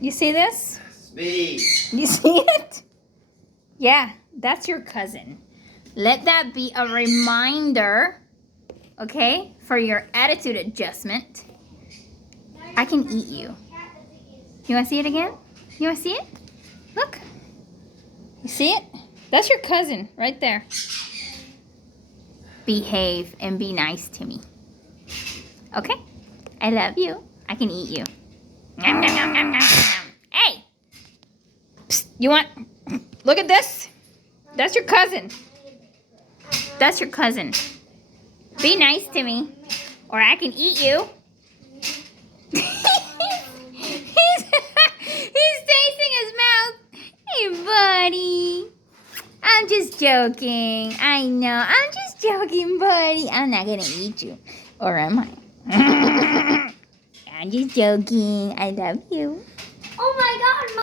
You see this? Me. You see it? Yeah, that's your cousin. Let that be a reminder, okay, for your attitude adjustment. I can eat you. You want to see it again? You want to see it? Look. You see it? That's your cousin right there. Behave and be nice to me. Okay? I love you. I can eat you. Nom, nom, nom, nom, nom, nom. Hey! Psst, you want... Look at this. That's your cousin. That's your cousin. Be nice to me, or I can eat you. he's tasting his mouth. Hey, buddy. I'm just joking. I know. I'm just joking, buddy. I'm not gonna eat you. Or am I? I'm just joking. I love you. Oh my God.